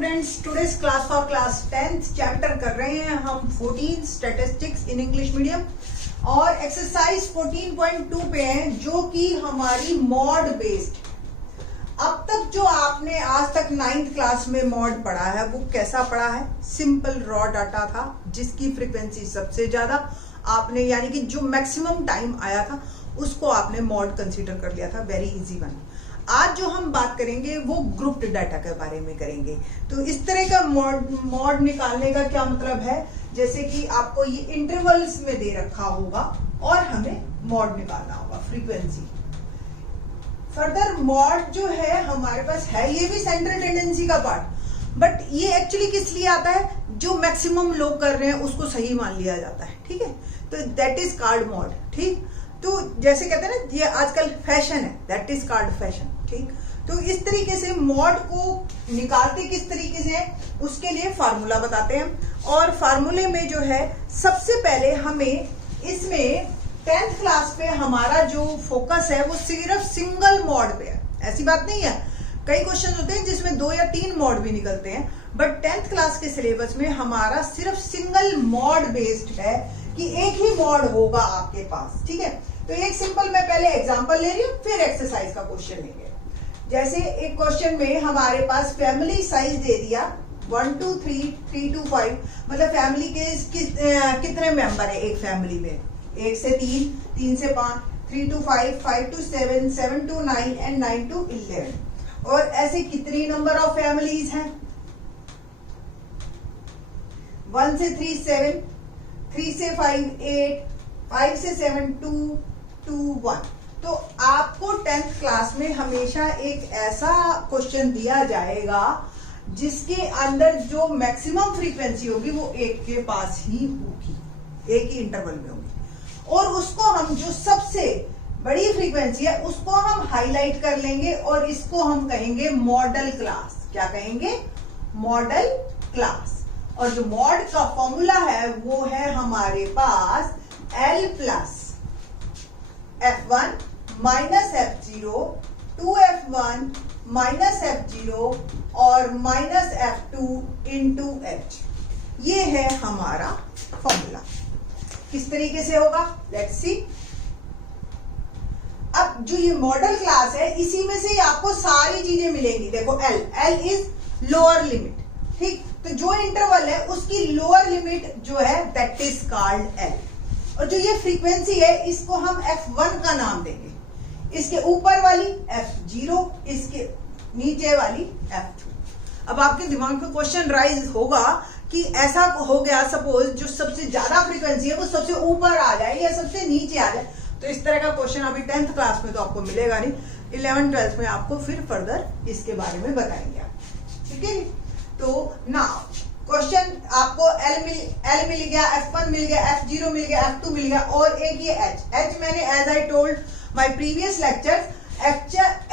Students, today's class for class 10th chapter कर रहे हैं हम 14 स्टैटिस्टिक्स इन इंग्लिश मीडियम और एक्सरसाइज 14.2 पे हैं जो कि हमारी मॉड बेस्ड। अब तक जो आपने आज तक 9th क्लास में मॉड पढ़ा है वो कैसा पढ़ा है? सिंपल रॉ डाटा था जिसकी फ्रीक्वेंसी सबसे ज्यादा आपने यानी कि जो मैक्सिमम टाइम आया था उसको आपने मॉड कंसीडर कर लिया था। Very easy one. आज जो हम बात करेंगे वो ग्रुप्ड डाटा के बारे में करेंगे। तो इस तरह का मॉड निकालने का क्या मतलब है, जैसे कि आपको ये इंटरवल्स में दे रखा होगा और हमें मॉड निकालना होगा फ्रीक्वेंसी। फर्दर मॉड जो है हमारे पास है, ये भी सेंट्रल टेंडेंसी का पार्ट, बट ये एक्चुअली किस लिए आता है? जो मैक्सिमम लोग कर रहे हैं उसको सही मान लिया जाता है। ठीक है, तो दैट इज कॉल्ड मॉड। ठीक, तो जैसे कहते हैं ना, ये आजकल फैशन है, दैट इज कॉल्ड फैशन। ठीक, तो इस तरीके से मॉड को निकालते किस तरीके से है उसके लिए फार्मूला बताते हैं। और फार्मूले में जो है सबसे पहले हमें इसमें 10th क्लास पे हमारा जो फोकस है वो सिर्फ सिंगल मॉड पे है। ऐसी बात नहीं है, कई क्वेश्चन होते हैं जिसमें 2 या 3 मॉड भी निकलते हैं, बट 10th क्लास के सिलेबस में हमारा सिर्फ सिंगल मॉड बेस्ड है कि एक ही मॉड होगा आपके पास। ठीक है, तो एक सिंपल मैं पहले एग्जांपल ले रही हूँ, फिर एक्सरसाइज का क्वेश्चन लेंगे। जैसे एक क्वेश्चन में हमारे पास फैमिली साइज दे दिया 1 to 3, 3 to 5, मतलब फैमिली के कितने मेंबर है एक फैमिली में? 1 से 3, 3 से 5, 3 to 5, 5 to 7, 7 to 9 and 9 to 11। और ऐसे कितनी नंबर ऑफ फैमिलीज हैं? 1 से 3 7, 3 से 5 8, 5 से 7 2, 2 1। तो आपको 10th क्लास में हमेशा एक ऐसा क्वेश्चन दिया जाएगा जिसके अंदर जो मैक्सिमम फ्रीक्वेंसी होगी वो एक के पास ही होगी, एक ही इंटरवल में होगी, और उसको हम जो सबसे बड़ी फ्रीक्वेंसी है उसको हम हाईलाइट कर लेंगे और इसको हम कहेंगे मॉडल क्लास। क्या कहेंगे? Model class. और जो मॉड का फॉर्मूला है वो है हमारे पास L plus F1 minus F0 2F1 minus F0 और माइनस F2 इंटू H। ये है हमारा फॉर्मूला। किस तरीके से होगा? Let's see. अब जो ये मॉडल क्लास है इसी में से ही आपको सारी चीजें मिलेंगी। देखो L इज लोअर लिमिट। ठीक, तो जो इंटरवल है उसकी लोअर लिमिट जो है दैट इज कॉल्ड L। और जो ये फ्रीक्वेंसी है इसको हम F1 का नाम देंगे, इसके ऊपर वाली F0, इसके नीचे वाली F2। अब आपके दिमाग में क्वेश्चन राइज होगा कि ऐसा हो गया, सपोज जो सबसे ज्यादा फ्रीक्वेंसी है वो सबसे ऊपर आ जाए या सबसे नीचे आ जाए। तो इस तरह का क्वेश्चन अभी 10th क्लास में तो आपको मिलेगा नहीं, 11th 12th में आपको फिर फर्दर इसके बारे में बताएंगे आप। ठीक है, तो ना क्वेश्चन आपको L मिल गया, F1 मिल गया, F0 मिल गया, F2 मिल गया, और एक ये H मैंने as I told my previous lecture,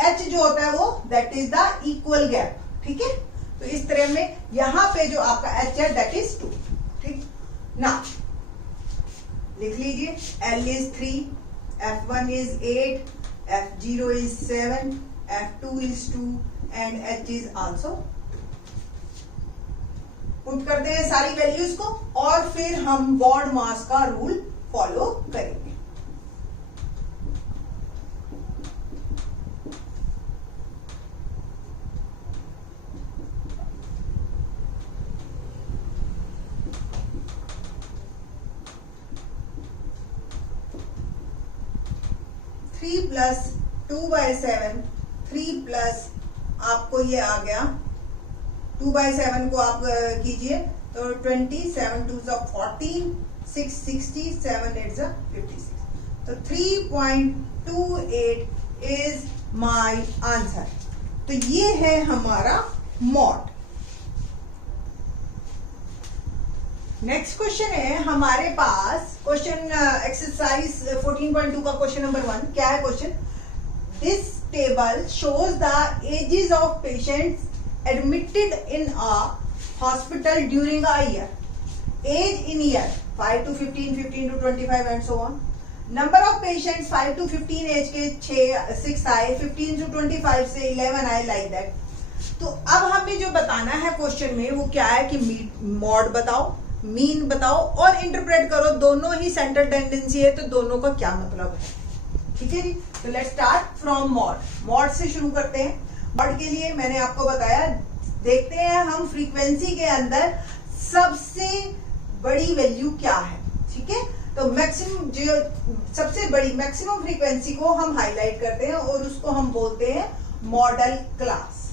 H जो होता है वो that is the equal gap. ठीक है, तो इस तरह में यहां पे जो आपका H है दैट इज 2। ठीक ना, लिख लीजिए L is 3, F1 is 8, F0 is 7, F2 is 2 and H is also. Put करते हैं सारी वैल्यूज को और फिर हम बॉड मास का रूल फॉलो करेंगे। थ्री प्लस 2/7, 3 प्लस आपको ये आ गया 2/7 को आप कीजिए तो 20, 7 2s 14, 6 60, 7 8s 56। तो 3.28 इज माय आंसर। तो ये है हमारा मॉड। नेक्स्ट क्वेश्चन है हमारे पास, क्वेश्चन एक्सरसाइज 14.2 का क्वेश्चन नंबर 1। क्या है question? This table shows the ages of patients admitted in a hospital during a year. Age in year 5 to 15, 15 to 25 and so on. Number of patients 5 to 15 age के 6 आए, 15 to 25 से 11 आए, like that. तो अब हमें जो बताना है क्वेश्चन में वो क्या है कि मॉड बताओ, मीन बताओ और इंटरप्रेट करो। दोनों ही सेंटर टेंडेंसी है, तो दोनों का क्या मतलब है। ठीक है जी, तो let's start from mod. Mod से शुरू करते हैं। मॉड के लिए मैंने आपको बताया, देखते हैं हम फ्रीक्वेंसी के अंदर सबसे बड़ी वैल्यू क्या है। ठीक है, तो मैक्सिमम जो सबसे बड़ी मैक्सिमम फ्रीक्वेंसी को हम हाईलाइट करते हैं और उसको हम बोलते हैं मॉडल क्लास।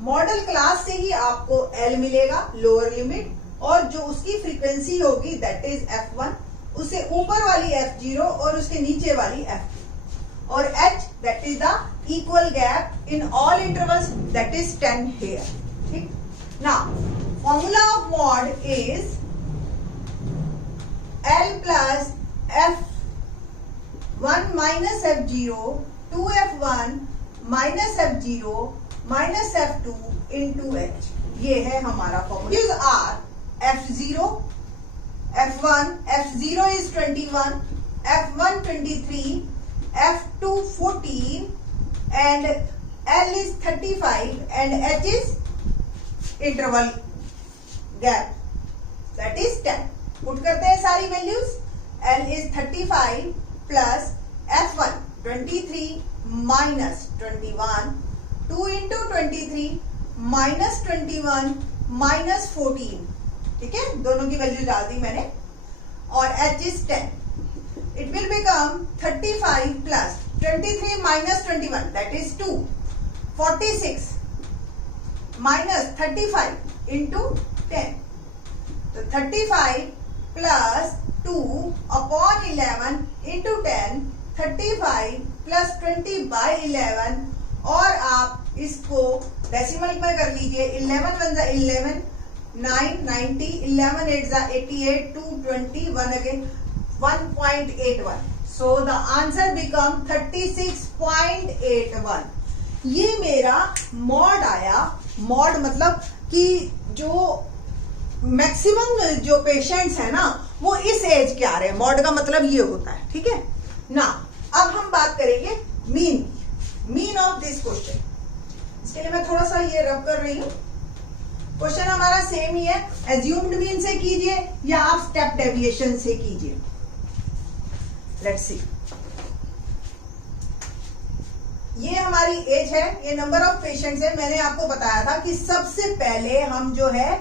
मॉडल क्लास से ही आपको L मिलेगा, लोअर लिमिट, और जो उसकी फ्रीक्वेंसी होगी दैट इज F1, उससे ऊपर वाली F0 और उसके नीचे वाली F2, और H that is the equal gap in all intervals that is 10 here. ठीक, now formula of mod is L plus F1 minus F0 2F1 minus F0 minus F2 into H. ये है हमारा formula. यूज आर F0, F1, F0 is 21, F1 23, F2 14, and L is 35, and H is interval gap, that is 10. Put करते हैं सारी values. L is 35 plus F1 23 minus 21, 2 into 23 minus 21 minus 14. ठीक है, दोनों की वैल्यू डाल दी मैंने, और H is 10. It will become 35 plus 23 minus 21 that is 2, 46 minus 35 into 10. तो 35 plus 2 upon 11 into 10, 35 plus 20 by 11, और आप इसको डेसिमल में कर लीजिए। 11 1 जा 11, 9 90, 11 8 जा 88, 2 20, 1 again 1.81. So the answer become 36.81. ये मेरा मॉड आया। मॉड मतलब कि जो मैक्सिमम जो पेशेंट्स है ना वो इस एज के आ रहे हैं। मॉड का मतलब ये होता है। ठीक है ना, अब हम बात करेंगे मीन ऑफ दिस क्वेश्चन। इसके लिए मैं थोड़ा सा ये रब कर रही हूं। क्वेश्चन हमारा सेम ही है, एज्यूम्ड मीन से कीजिए या आप स्टेप डेविएशन से कीजिए। लेट्स सी, ये हमारी एज है, ये नंबर ऑफ पेशेंट्स है। मैंने आपको बताया था कि सबसे पहले हम जो है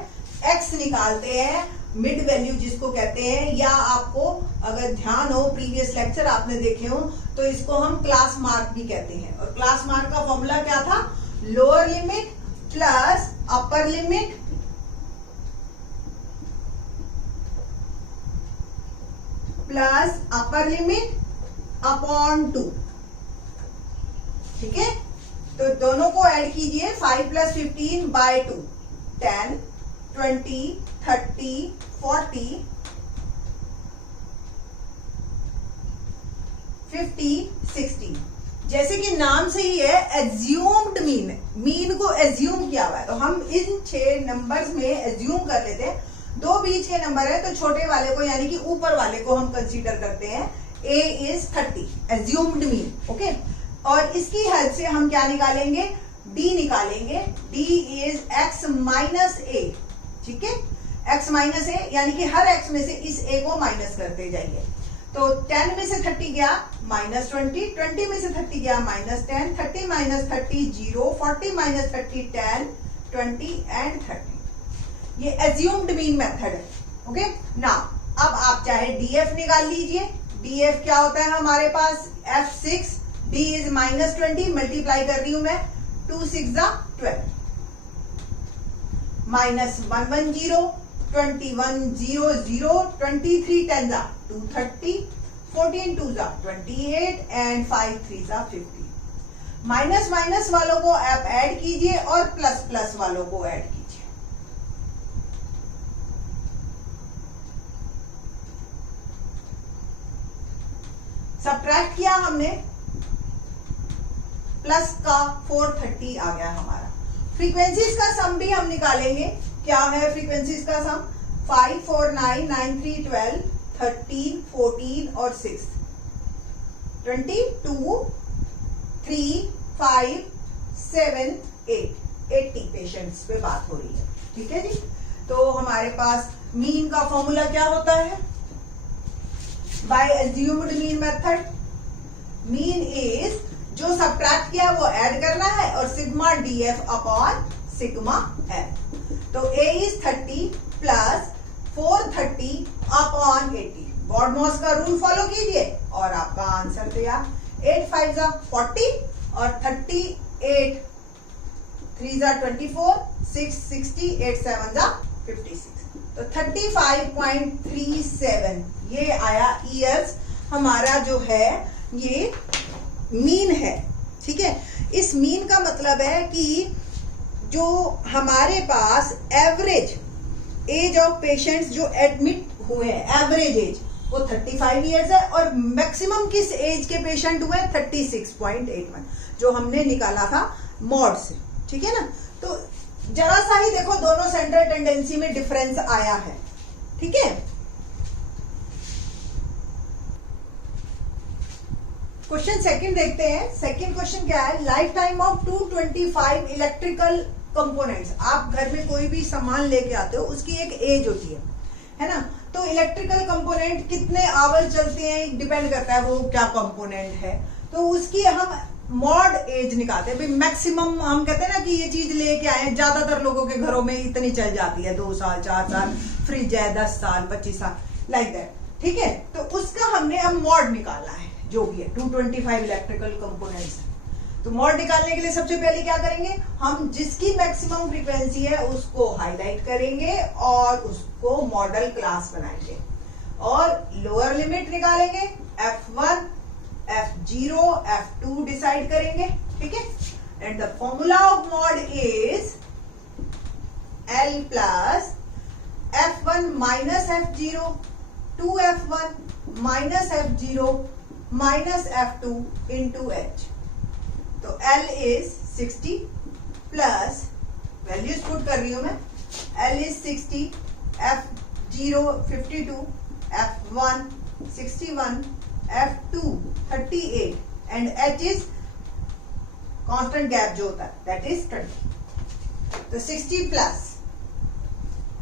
एक्स निकालते हैं, मिड वैल्यू जिसको कहते हैं, या आपको अगर ध्यान हो प्रीवियस लेक्चर आपने देखे हो तो इसको हम क्लास मार्क भी कहते हैं। और क्लास मार्क का फॉर्मूला क्या था? Lower limit plus upper limit plus upper limit upon 2। ठीक है, तो दोनों को ऐड कीजिए। 5 plus 15 by 2, 10 20 30 40 50 60। जैसे कि नाम से ही है एज्यूम्ड मीन, मीन को एज्यूम किया हुआ है, तो हम इन 6 नंबर्स में एज्यूम कर लेते हैं। 2 बीच के नंबर है तो छोटे वाले को यानी कि ऊपर वाले को हम कंसीडर करते हैं। A is 30 assumed mean. Okay, और इसकी हेल्प से हम क्या निकालेंगे? D निकालेंगे। D is x minus a। ठीक है, x माइनस ए, यानी कि हर x में से इस a को माइनस करते जाइए। तो 10 में से 30 गया माइनस 20, 20 में से 30 गया माइनस 10, 30 माइनस 30 0, 40 माइनस 30 10, 20 एंड 30। ये एज्यूम्ड मीन मेथड है। ओके, नाउ अब आप चाहे DF निकाल लीजिए। DF क्या होता है हमारे पास? F6, D is minus 20, multiply कर रही हूं मैं, 2 6 12 माइनस 110, 21 0 0, 23 10 230, 14 2 28 एंड 5 3 50। माइनस माइनस वालों को आप ऐड कीजिए और प्लस प्लस वालों को ऐड कीजिए। सबट्रैक्ट किया हमने, प्लस का 430 आ गया हमारा। फ्रीक्वेंसीज का सम भी हम निकालेंगे। क्या है फ्रीक्वेंसीज का सम? 5 4 9 9 3 12 13 14 और 6 22 3 5 7 8 80 पेशेंट्स पे बात हो रही है, ठीक है जी। तो हमारे पास मीन का फॉर्मूला क्या होता है? By assumed mean method, mean is जो सब्ट्रैक्ट किया वो ऐड करना है और sigma DF upon sigma F. तो A is 30 plus 430 upon 80। BODMAS का रूल फॉलो कीजिए और आपका आंसर तैयार। 8 5 जा 40 और 38 3 जा 24, 6 60, 8 7 जा 56। तो 35.37 ये आया ईयर्स हमारा जो है ये मीन है, ठीक है। इस मीन का मतलब है कि जो हमारे पास एवरेज एज ऑफ पेशेंट्स जो एडमिट हुए हैं, एवरेज एज वो 35 इयर्स है और मैक्सिमम किस एज के पेशेंट हुए हैं? 36.81 जो हमने निकाला था मॉड से, ठीक है ना। तो जरा सा ही देखो दोनों सेंट्रल टेंडेंसी में डिफरेंस आया है, ठीक है। क्वेश्चन सेकंड देखते हैं। सेकंड क्वेश्चन क्या है? Life time of 225 electrical components. आप घर में कोई भी सामान लेके आते हो उसकी एक एज होती है ना। तो इलेक्ट्रिकल कंपोनेंट कितने आवर चलते हैं डिपेंड करता है वो क्या कंपोनेंट है। तो उसकी हम मॉड एज निकालते हैं। भाई मैक्सिमम हम कहते हैं ना कि ये चीज लेके आए, ज्यादातर लोगों के घरों में इतनी चल जाती है 2 साल 4 साल, फ्रिज है 10 साल 25 साल, लाइक दैट, ठीक है। तो उसका हमने अब मॉड निकाला है जो भी है 225 इलेक्ट्रिकल कंपोनेंट्स है। तो मॉड निकालने के लिए सबसे पहले क्या करेंगे? हम जिसकी मैक्सिमम फ्रीक्वेंसी है उसको हाईलाइट करेंगे और उसको मॉडल क्लास बनाएंगे और लोअर लिमिट निकालेंगे, F1 F0 F2 डिसाइड करेंगे, ठीक है। And the formula of mod is L plus F1 minus F0 2F1 minus F0 minus F2 into H। तो L is 60 plus values put कर रही हूं मैं। L is 60, F0 52, F1 61, F2 38 and H is constant gap जो होता है that is 20। तो 60 plus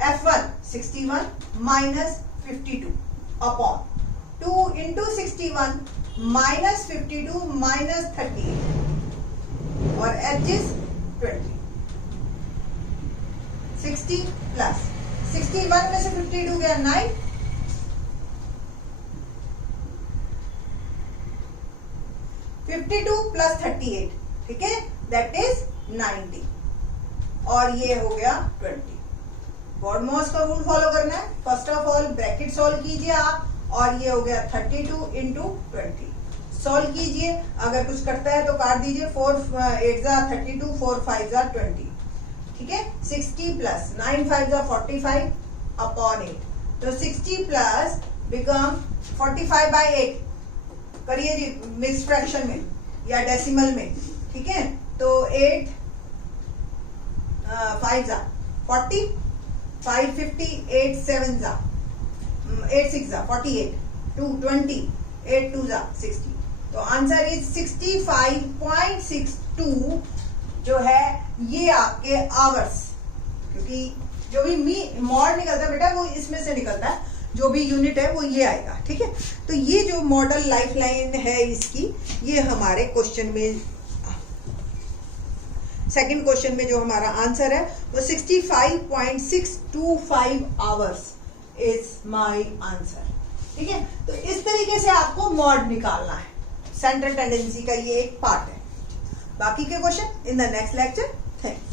F1 61 minus 52 upon 2 into 61 minus 52 minus 38 और H इज 20। 60 प्लस 61 में से 52 गया 9, 52 प्लस 38, ठीक है, दैट इज 90 और ये हो गया 20। बॉडमॉस का रूल फॉलो करना है। First of all bracket solve कीजिए आप और ये हो गया 32 इंटू 20। सॉल्व कीजिए, अगर कुछ कटता है तो काट दीजिए। 4 8 जा 32, 4 5 जा 20, ठीक है। 60 प्लस 9 5 जा 45 अपॉन 8। तो 60 प्लस बिकम 45 बाई 8 करिए जी मिक्स फ्रैक्शन में या डेसिमल में, ठीक है। तो 8 5 जा 40, 5 50, 8 7 जा 8 6 जा 48, 2 20, 8 2 जा 60। तो आंसर इज 65.62 जो है ये आपके आवर्स, क्योंकि जो भी मॉड निकलता है बेटा वो इसमें से निकलता है, जो भी यूनिट है वो ये आएगा, ठीक है। तो ये जो मॉडल लाइफ लाइन है इसकी, ये हमारे क्वेश्चन में सेकंड क्वेश्चन में जो हमारा आंसर है वो 65.625 आवर्स इज माय आंसर, ठीक है। तो इस तरीके से आपको मॉड निकालना है। सेंट्रल टेंडेंसी का ये एक पार्ट है। बाकी के question in the next lecture. Thanks.